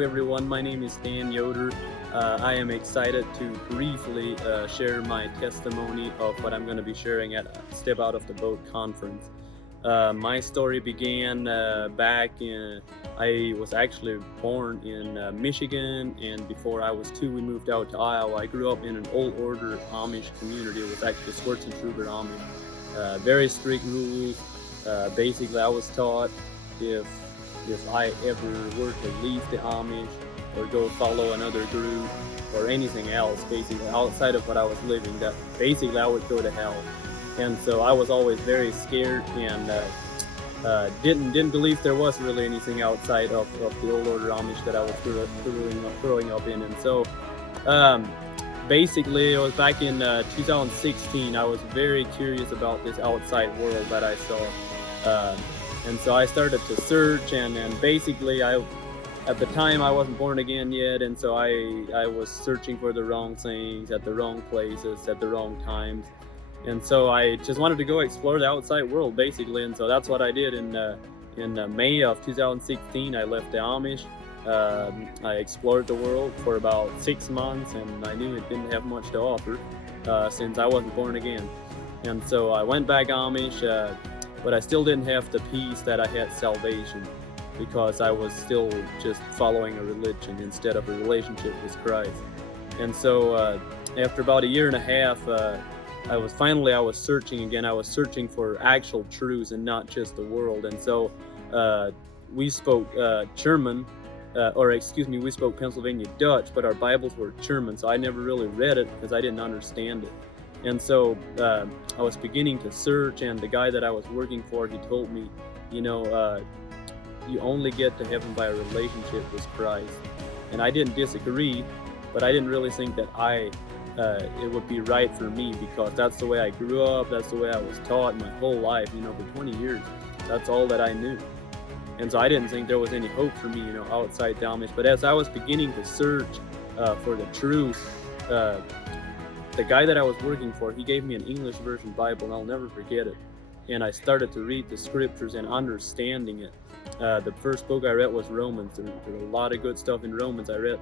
Hello everyone, my name is Dan Yoder. I am excited to briefly share my testimony of what I'm going to be sharing at Step Out of the Boat conference. My story began back in, I was actually born in Michigan, and before I was 2 we moved out to Iowa. I grew up in an old order Amish community. It was actually Schwarzenegger Amish. Very strict rules. Basically I was taught if I ever were to leave the Amish or go follow another group or anything else, basically outside of what I was living, that basically I would go to hell. And so I was always very scared and didn't believe there was really anything outside of the old order Amish that I was growing up in. And so basically it was back in 2016. I was very curious about this outside world that I saw. And so I started to search, and basically at the time I wasn't born again yet, and so I was searching for the wrong things at the wrong places at the wrong times. And so I just wanted to go explore the outside world, basically. And so that's what I did in May of 2016. I left the Amish. I explored the world for about 6 months, and I knew it didn't have much to offer since I wasn't born again. And so I went back Amish, but I still didn't have the peace that I had salvation, because I was still just following a religion instead of a relationship with Christ. And so after about 1.5 years, I was searching again. I was searching for actual truths and not just the world. And so we spoke German, we spoke Pennsylvania Dutch, but our Bibles were German, so I never really read it because I didn't understand it. And so I was beginning to search, and the guy that I was working for, he told me, you only get to heaven by a relationship with Christ. And I didn't disagree, but I didn't really think that it would be right for me, because that's the way I grew up, that's the way I was taught my whole life, for 20 years. That's all that I knew. And so I didn't think there was any hope for me, outside the Amish. But as I was beginning to search for the truth, the guy that I was working for, he gave me an English version Bible, and I'll never forget it. And I started to read the scriptures and understanding it. The first book I read was Romans. There's a lot of good stuff in Romans. I read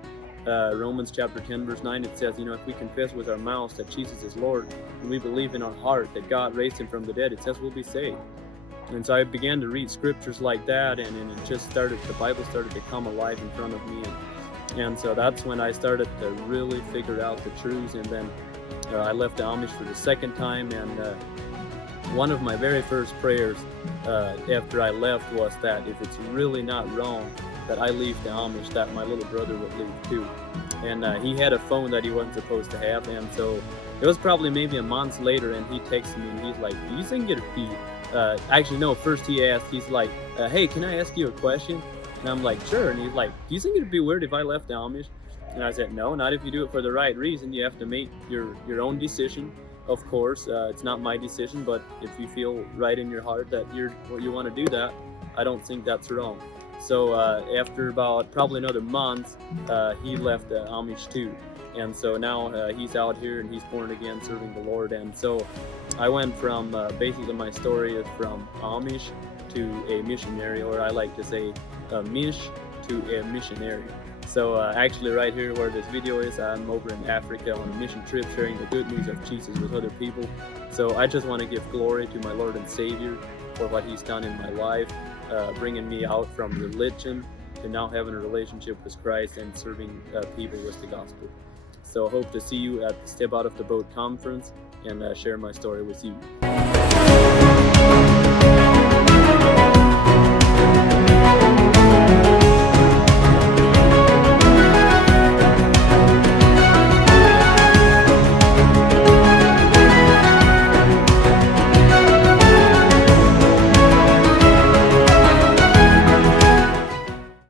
Romans chapter 10, verse 9. It says, if we confess with our mouths that Jesus is Lord, and we believe in our heart that God raised him from the dead, it says we'll be saved. And so I began to read scriptures like that, and it just started, the Bible started to come alive in front of me. And so that's when I started to really figure out the truths. And then I left the Amish for the second time, and one of my very first prayers after I left was that if it's really not wrong that I leave the Amish, that my little brother would leave too. And he had a phone that he wasn't supposed to have, and so it was probably maybe a month later, and he texted me and he's like, do you think it'd be, actually no, first he asked, he's like, hey, can I ask you a question? And I'm like, sure. And he's like, do you think it'd be weird if I left the Amish? And I said, no, not if you do it for the right reason. You have to make your own decision, of course. It's not my decision, but if you feel right in your heart that you want to do that, I don't think that's wrong. So after about probably another month, he left the Amish too. And so now he's out here and he's born again, serving the Lord. And so I went from, basically my story is from Amish to a missionary, or I like to say a mish to a missionary. So actually right here where this video is, I'm over in Africa on a mission trip, sharing the good news of Jesus with other people. So I just want to give glory to my Lord and Savior for what he's done in my life, bringing me out from religion to now having a relationship with Christ and serving people with the gospel. So I hope to see you at the Step Out of the Boat conference and share my story with you.